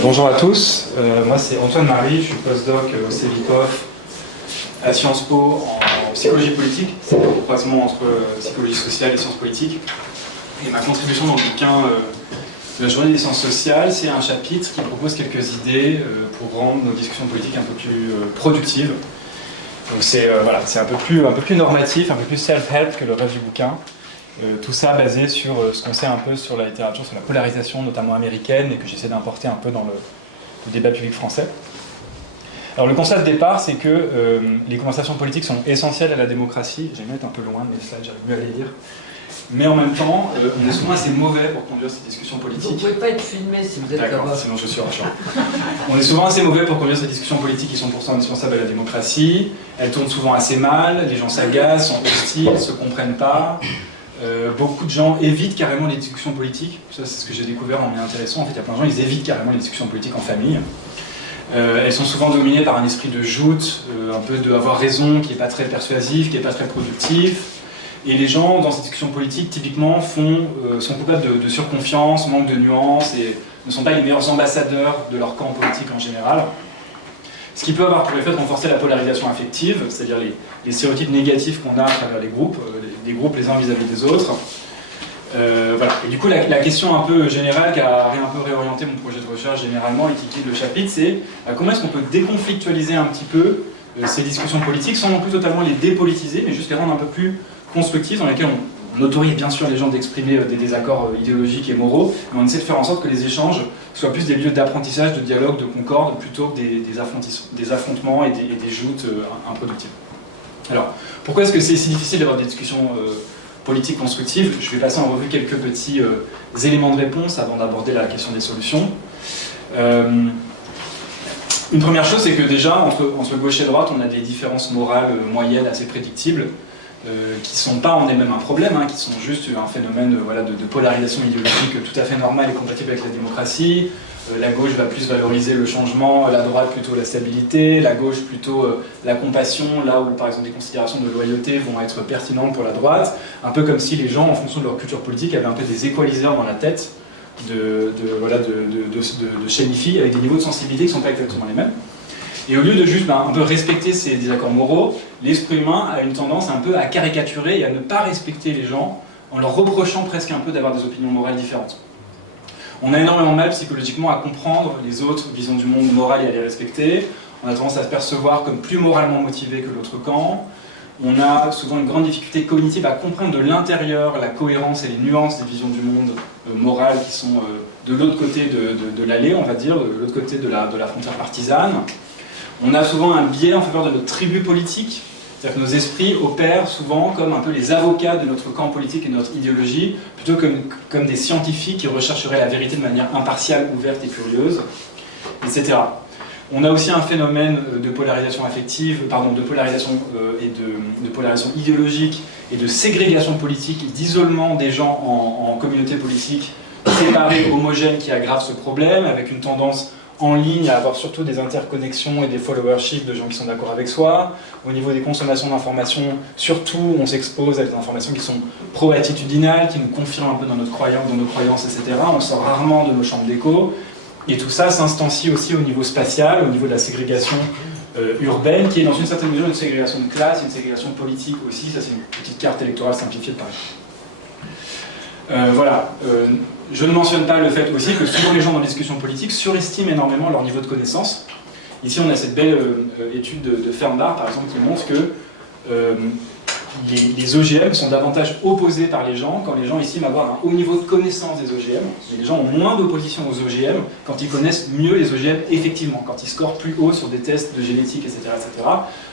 Bonjour à tous, moi c'est Antoine Marie, je suis postdoc au CEVIPOF à Sciences Po en psychologie politique, c'est le croisement entre psychologie sociale et sciences politiques. Et ma contribution dans le bouquin de la journée des sciences sociales, c'est un chapitre qui propose quelques idées pour rendre nos discussions politiques un peu plus productives. Donc c'est un peu plus normatif, un peu plus self-help que le reste du bouquin. Tout ça basé sur ce qu'on sait un peu sur la littérature, sur la polarisation notamment américaine et que j'essaie d'importer un peu dans le débat public français. Alors le constat de départ, c'est que les conversations politiques sont essentielles à la démocratie. Je vais mettre un peu loin mes slides, j'arrive mieux à les lire. Mais en même temps, on est souvent assez mauvais pour conduire ces discussions politiques. Vous ne pouvez pas être filmé si vous êtes là-bas. D'accord, sinon je suis rassurant. On est souvent assez mauvais pour conduire ces discussions politiques qui sont pourtant indispensables à la démocratie. Elles tournent souvent assez mal, les gens s'agacent, sont hostiles, ne se comprennent pas. Beaucoup de gens évitent carrément les discussions politiques. Ça, c'est ce que j'ai découvert en m'y intéressant. En fait, il y a plein de gens, ils évitent carrément les discussions politiques en famille. Elles sont souvent dominées par un esprit de joute, un peu d'avoir raison, qui n'est pas très persuasif, qui n'est pas très productif. Et les gens, dans ces discussions politiques, typiquement, sont coupables de surconfiance, manque de nuances, et ne sont pas les meilleurs ambassadeurs de leur camp politique en général. Ce qui peut avoir pour effet de renforcer la polarisation affective, c'est-à-dire les stéréotypes négatifs qu'on a à travers les groupes les uns vis-à-vis des autres. Voilà. Et du coup, la question un peu générale qui a un peu réorienté mon projet de recherche généralement et qui guide le chapitre, c'est comment est-ce qu'on peut déconflictualiser un petit peu ces discussions politiques sans non plus totalement les dépolitiser, mais juste les rendre un peu plus constructives, dans lesquelles on autorise bien sûr les gens d'exprimer des désaccords idéologiques et moraux, mais on essaie de faire en sorte que les échanges soient plus des lieux d'apprentissage, de dialogue, de concorde, plutôt que des affrontements et des joutes improductives. Alors, pourquoi est-ce que c'est si difficile d'avoir des discussions politiques constructives? Je vais passer en revue quelques petits éléments de réponse avant d'aborder la question des solutions. Une première chose, c'est que déjà, entre gauche et droite, on a des différences morales moyennes assez prédictibles, qui ne sont pas en elles-mêmes un problème, qui sont juste un phénomène de polarisation idéologique tout à fait normal et compatible avec la démocratie. La gauche va plus valoriser le changement, la droite plutôt la stabilité, la gauche plutôt la compassion, là où par exemple des considérations de loyauté vont être pertinentes pour la droite, un peu comme si les gens, en fonction de leur culture politique, avaient un peu des équaliseurs dans la tête de schénifie avec des niveaux de sensibilité qui ne sont pas exactement les mêmes. Et au lieu de juste un peu respecter ces désaccords moraux, l'esprit humain a une tendance un peu à caricaturer et à ne pas respecter les gens en leur reprochant presque un peu d'avoir des opinions morales différentes. On a énormément de mal psychologiquement à comprendre les autres visions du monde morales et à les respecter. On a tendance à se percevoir comme plus moralement motivé que l'autre camp. On a souvent une grande difficulté cognitive à comprendre de l'intérieur la cohérence et les nuances des visions du monde moral qui sont de l'autre côté de l'allée, on va dire, de l'autre côté de la frontière partisane. On a souvent un biais en faveur de notre tribu politique, c'est-à-dire que nos esprits opèrent souvent comme un peu les avocats de notre camp politique et de notre idéologie, plutôt comme des scientifiques qui rechercheraient la vérité de manière impartiale, ouverte et curieuse, etc. On a aussi un phénomène de polarisation affective, de polarisation de polarisation idéologique et de ségrégation politique, d'isolement des gens en communautés politiques séparées, homogènes, qui aggrave ce problème, avec une tendance en ligne à avoir surtout des interconnexions et des followerships de gens qui sont d'accord avec soi. Au niveau des consommations d'informations, surtout on s'expose à des informations qui sont pro-attitudinales, qui nous confirment un peu dans nos croyances, etc. On sort rarement de nos chambres d'écho. Et tout ça s'instancie aussi au niveau spatial, au niveau de la ségrégation urbaine, qui est dans une certaine mesure une ségrégation de classe, une ségrégation politique aussi. Ça, c'est une petite carte électorale simplifiée de Paris. Je ne mentionne pas le fait aussi que souvent les gens dans les discussions politiques surestiment énormément leur niveau de connaissance. Ici, on a cette belle étude de Fernbar, par exemple, qui montre que les OGM sont davantage opposés par les gens quand les gens estiment avoir un haut niveau de connaissance des OGM. Et les gens ont moins d'opposition aux OGM quand ils connaissent mieux les OGM effectivement, quand ils scorent plus haut sur des tests de génétique, etc., etc.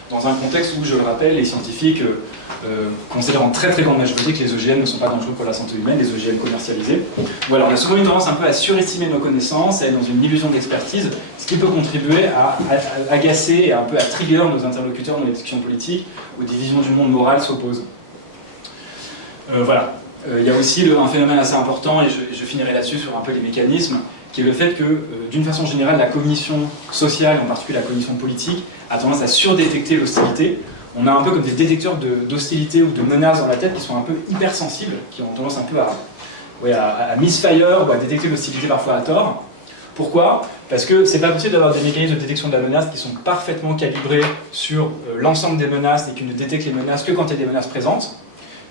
Dans un contexte où, je le rappelle, les scientifiques considèrent en très très grande majorité que les OGM ne sont pas dangereux pour la santé humaine, les OGM commercialisés. Voilà, on a souvent une tendance un peu à surestimer nos connaissances, à être dans une illusion d'expertise, ce qui peut contribuer à agacer et un peu à trigger nos interlocuteurs dans les discussions politiques où des visions du monde moral s'opposent. Il y a aussi un phénomène assez important, et je finirai là-dessus sur un peu les mécanismes, qui est le fait que, d'une façon générale, la cognition sociale, en particulier la cognition politique, a tendance à surdétecter l'hostilité. On a un peu comme des détecteurs d'hostilité ou de menaces dans la tête qui sont un peu hypersensibles, qui ont tendance un peu à misfire ou à détecter l'hostilité parfois à tort. Pourquoi? Parce que c'est pas possible d'avoir des mécanismes de détection de la menace qui sont parfaitement calibrés sur l'ensemble des menaces et qui ne détectent les menaces que quand il y a des menaces présentes.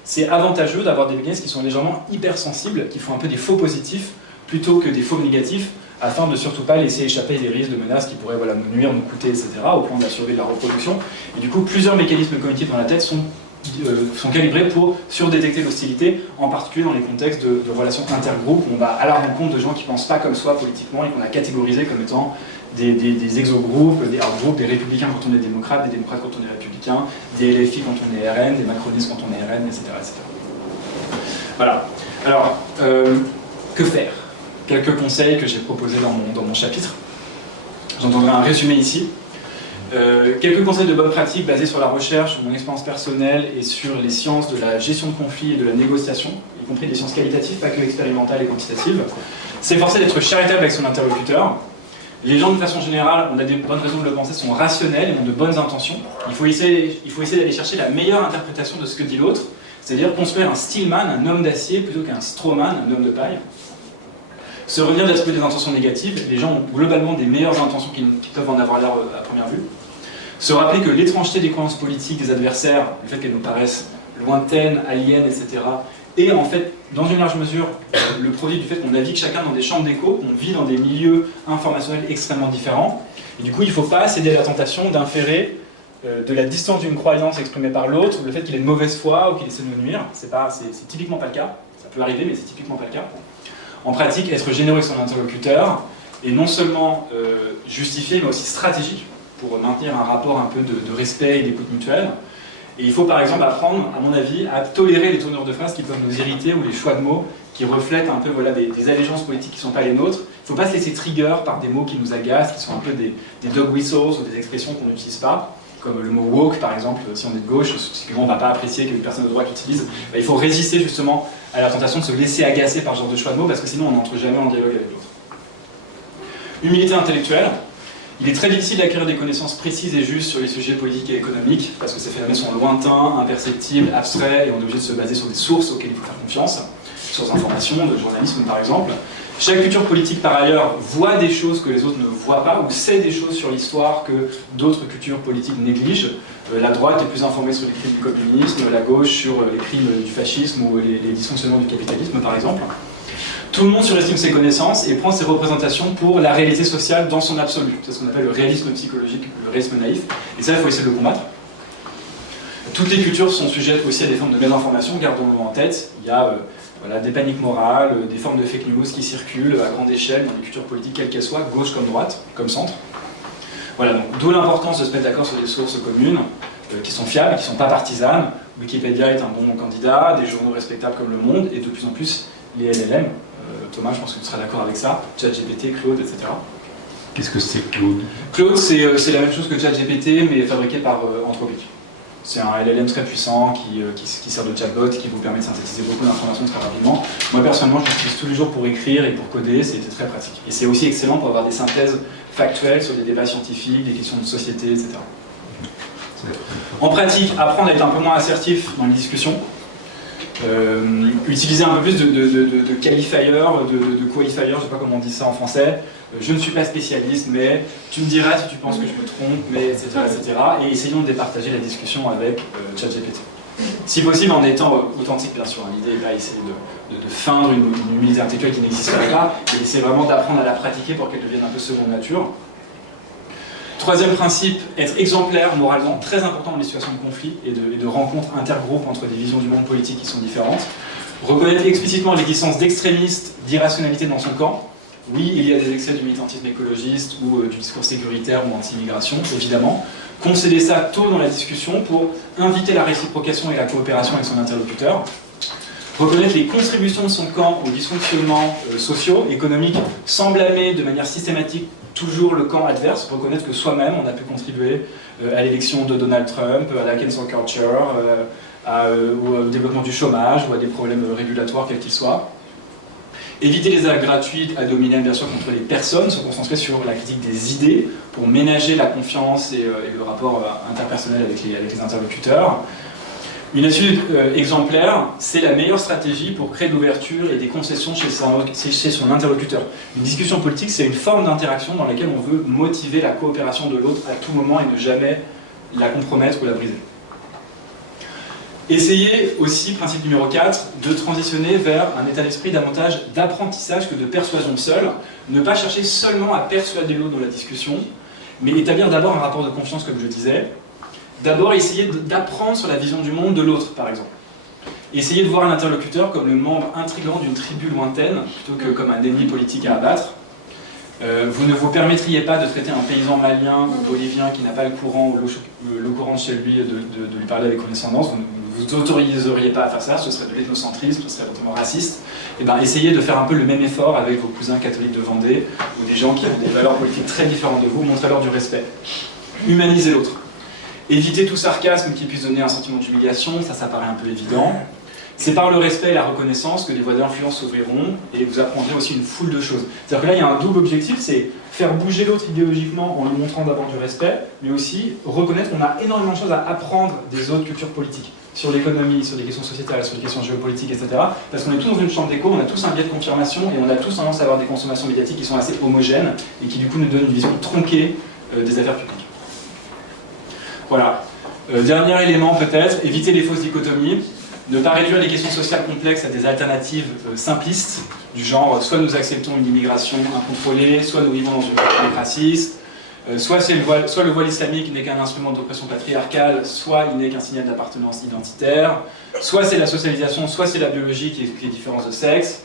C'est avantageux d'avoir des mécanismes qui sont légèrement hypersensibles, qui font un peu des faux positifs plutôt que des faux négatifs, afin de surtout pas laisser échapper des risques de menaces qui pourraient nous nuire, nous coûter, etc., au point de la survie de la reproduction. Et du coup, plusieurs mécanismes cognitifs dans la tête sont calibrés pour surdétecter l'hostilité, en particulier dans les contextes de relations intergroupes, où on va à la rencontre de gens qui ne pensent pas comme soi politiquement et qu'on a catégorisé comme étant des exogroupes, des hardgroupes, des républicains quand on est démocrate, des démocrates quand on est républicain, des LFI quand on est RN, des macronistes quand on est RN, etc. etc. Voilà. Alors, que faire? Quelques conseils que j'ai proposés dans mon chapitre. J'en donnerai un résumé ici. Quelques conseils de bonne pratique basés sur la recherche, sur mon expérience personnelle et sur les sciences de la gestion de conflits et de la négociation, y compris des sciences qualitatives, pas que expérimentales et quantitatives. S'efforcer d'être charitable avec son interlocuteur. Les gens, de façon générale, on a des bonnes raisons de le penser, sont rationnels et ont de bonnes intentions. Il faut essayer d'aller chercher la meilleure interprétation de ce que dit l'autre, c'est-à-dire construire un steelman, un homme d'acier, plutôt qu'un strawman, un homme de paille. Se revenir d'esprit des intentions négatives, les gens ont globalement des meilleures intentions qu'ils peuvent en avoir l'air à première vue. Se rappeler que l'étrangeté des croyances politiques des adversaires, le fait qu'elles nous paraissent lointaines, aliènes, etc., est en fait, dans une large mesure, le produit du fait qu'on navigue chacun dans des chambres d'écho, qu'on vit dans des milieux informationnels extrêmement différents. Et du coup, il ne faut pas céder à la tentation d'inférer de la distance d'une croyance exprimée par l'autre, le fait qu'il ait une mauvaise foi ou qu'il essaie de nous nuire. C'est typiquement pas le cas. Ça peut arriver, mais c'est typiquement pas le cas. En pratique, être généreux avec son interlocuteur, et non seulement justifié, mais aussi stratégique, pour maintenir un rapport un peu de respect et d'écoute mutuelle. Et il faut par exemple apprendre, à mon avis, à tolérer les tournures de phrases qui peuvent nous irriter ou les choix de mots qui reflètent un peu des allégeances politiques qui ne sont pas les nôtres. Il ne faut pas se laisser trigger par des mots qui nous agacent, qui sont un peu des dog whistles ou des expressions qu'on n'utilise pas, comme le mot woke par exemple. Si on est de gauche, on ne va pas apprécier qu'une personne de droite l'utilise. Il faut résister justement à la tentation de se laisser agacer par ce genre de choix de mots, parce que sinon on n'entre jamais en dialogue avec l'autre. Humilité intellectuelle. Il est très difficile d'acquérir des connaissances précises et justes sur les sujets politiques et économiques, parce que ces phénomènes sont lointains, imperceptibles, abstraits, et on est obligé de se baser sur des sources auxquelles il faut faire confiance, sources d'information, de journalisme par exemple. Chaque culture politique par ailleurs voit des choses que les autres ne voient pas, ou sait des choses sur l'histoire que d'autres cultures politiques négligent. La droite est plus informée sur les crimes du communisme, la gauche sur les crimes du fascisme ou les dysfonctionnements du capitalisme par exemple. Tout le monde surestime ses connaissances et prend ses représentations pour la réalité sociale dans son absolu. C'est ce qu'on appelle le réalisme psychologique, le réalisme naïf. Et ça, il faut essayer de le combattre. Toutes les cultures sont sujettes aussi à des formes de mésinformation, gardons-le en tête. Il y a des paniques morales, des formes de fake news qui circulent à grande échelle dans les cultures politiques, quelles qu'elles soient, gauche comme droite, comme centre. Voilà, donc d'où l'importance de se mettre d'accord sur des sources communes, qui sont fiables, qui ne sont pas partisanes. Wikipédia est un bon candidat, des journaux respectables comme Le Monde, et de plus en plus les LLM. Thomas, je pense que tu seras d'accord avec ça, ChatGPT, Claude, etc. Qu'est-ce que c'est Claude? Claude, c'est la même chose que ChatGPT, mais fabriqué par Anthropic. C'est un LLM très puissant qui sert de chatbot, qui vous permet de synthétiser beaucoup d'informations très rapidement. Moi, personnellement, je l'utilise tous les jours pour écrire et pour coder, c'est très pratique. Et c'est aussi excellent pour avoir des synthèses factuelles sur des débats scientifiques, des questions de société, etc. En pratique, apprendre à être un peu moins assertif dans les discussions. Utiliser un peu plus de qualifiers, de qualifiers, je ne sais pas comment on dit ça en français. Je ne suis pas spécialiste, mais tu me diras si tu penses que je me trompe, mais etc. etc. Et essayons de départager la discussion avec ChatGPT. Si possible en étant authentique, bien sûr. L'idée n'est pas essayer de feindre une humilité intellectuelle qui n'existerait pas, mais essayer vraiment d'apprendre à la pratiquer pour qu'elle devienne un peu seconde nature. Troisième principe, être exemplaire moralement, très important dans les situations de conflit et de rencontres intergroupes entre des visions du monde politique qui sont différentes. Reconnaître explicitement l'existence d'extrémistes, d'irrationalité dans son camp. Oui, il y a des excès du militantisme écologiste ou du discours sécuritaire ou anti-immigration, évidemment. Concéder ça tôt dans la discussion pour inviter la réciprocation et la coopération avec son interlocuteur. Reconnaître les contributions de son camp aux dysfonctionnements sociaux, économiques, sans blâmer de manière systématique toujours le camp adverse, reconnaître que soi-même on a pu contribuer à l'élection de Donald Trump, à la cancel culture, au développement du chômage ou à des problèmes régulatoires quels qu'ils soient. Éviter les actes gratuits ad hominem bien sûr contre les personnes, se concentrer sur la critique des idées pour ménager la confiance et le rapport interpersonnel avec les interlocuteurs. Une attitude exemplaire, c'est la meilleure stratégie pour créer de l'ouverture et des concessions chez son interlocuteur. Une discussion politique, c'est une forme d'interaction dans laquelle on veut motiver la coopération de l'autre à tout moment et ne jamais la compromettre ou la briser. Essayez aussi, principe numéro 4, de transitionner vers un état d'esprit davantage d'apprentissage que de persuasion seule. Ne pas chercher seulement à persuader l'autre dans la discussion, mais établir d'abord un rapport de confiance, comme je disais. D'abord, essayer d'apprendre sur la vision du monde de l'autre, par exemple. Essayez de voir un interlocuteur comme le membre intrigant d'une tribu lointaine, plutôt que comme un ennemi politique à abattre. Vous ne vous permettriez pas de traiter un paysan malien ou bolivien qui n'a pas le courant ou l'eau courante chez lui, de lui parler avec condescendance. Vous ne vous autoriseriez pas à faire ça, ce serait de l'ethnocentrisme, ce serait éventuellement raciste. Et bien, essayez de faire un peu le même effort avec vos cousins catholiques de Vendée, ou des gens qui ont des valeurs politiques très différentes de vous, montrez-leur du respect. Humanisez l'autre. Évitez tout sarcasme qui puisse donner un sentiment d'humiliation, ça paraît un peu évident. C'est par le respect et la reconnaissance que les voies d'influence s'ouvriront et vous apprendrez aussi une foule de choses. C'est-à-dire que là, il y a un double objectif, c'est faire bouger l'autre idéologiquement en lui montrant d'abord du respect, mais aussi reconnaître qu'on a énormément de choses à apprendre des autres cultures politiques, sur l'économie, sur les questions sociétales, sur les questions géopolitiques, etc. Parce qu'on est tous dans une chambre d'écho, on a tous un biais de confirmation et on a tous tendance à avoir des consommations médiatiques qui sont assez homogènes et qui du coup nous donnent une vision tronquée des affaires publiques. Voilà. Dernier élément peut-être, éviter les fausses dichotomies. Ne pas réduire les questions sociales complexes à des alternatives simplistes, du genre soit nous acceptons une immigration incontrôlée, soit nous vivons dans une démocratie, soit le voile islamique n'est qu'un instrument d'oppression patriarcale, soit il n'est qu'un signal d'appartenance identitaire, soit c'est la socialisation, soit c'est la biologie qui explique les différences de sexe.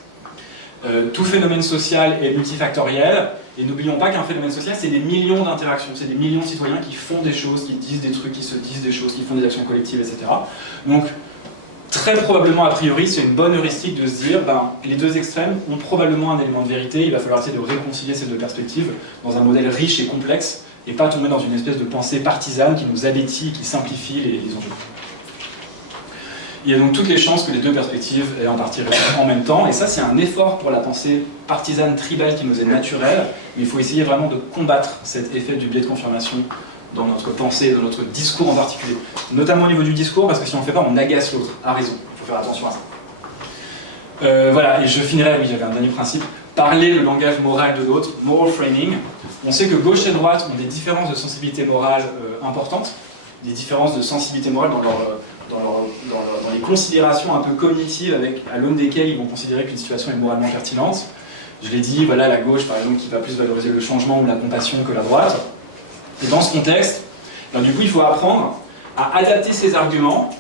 Tout phénomène social est multifactoriel, et n'oublions pas qu'un phénomène social, c'est des millions d'interactions, c'est des millions de citoyens qui font des choses, qui disent des trucs, qui se disent des choses, qui font des actions collectives, etc. Donc, très probablement, a priori, c'est une bonne heuristique de se dire les deux extrêmes ont probablement un élément de vérité, il va falloir essayer de réconcilier ces deux perspectives dans un modèle riche et complexe, et pas tomber dans une espèce de pensée partisane qui nous abattit, qui simplifie les enjeux. Il y a donc toutes les chances que les deux perspectives aient en partie raison en même temps, et ça c'est un effort pour la pensée partisane, tribale qui nous est naturelle, mais il faut essayer vraiment de combattre cet effet du biais de confirmation dans notre pensée, dans notre discours en particulier. Notamment au niveau du discours, parce que si on ne fait pas, on agace l'autre, à raison, il faut faire attention à ça. Voilà, et je finirai, oui j'avais un dernier principe, parler le langage moral de l'autre, moral framing. On sait que gauche et droite ont des différences de sensibilité morale importantes, des différences de sensibilité morale dans les considérations un peu cognitives à l'aune desquelles ils vont considérer qu'une situation est moralement pertinente. Je l'ai dit, voilà la gauche par exemple qui va plus valoriser le changement ou la compassion que la droite. Et dans ce contexte, du coup il faut apprendre à adapter ses arguments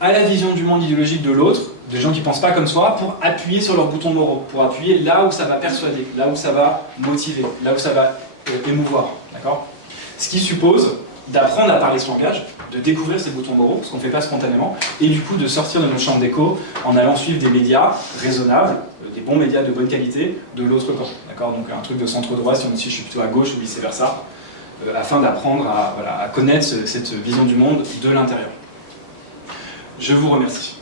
à la vision du monde idéologique de l'autre, des gens qui ne pensent pas comme soi, pour appuyer sur leurs boutons moraux, pour appuyer là où ça va persuader, là où ça va motiver, là où ça va émouvoir. D'accord ? Ce qui suppose d'apprendre à parler ce langage, de découvrir ses boutons moraux, ce qu'on ne fait pas spontanément, et du coup de sortir de nos chambres d'écho en allant suivre des médias raisonnables, des bons médias de bonne qualité, de l'autre camp. D'accord ? Donc un truc de centre-droit, si je suis plutôt à gauche ou vice-versa, afin d'apprendre à connaître cette vision du monde de l'intérieur. Je vous remercie.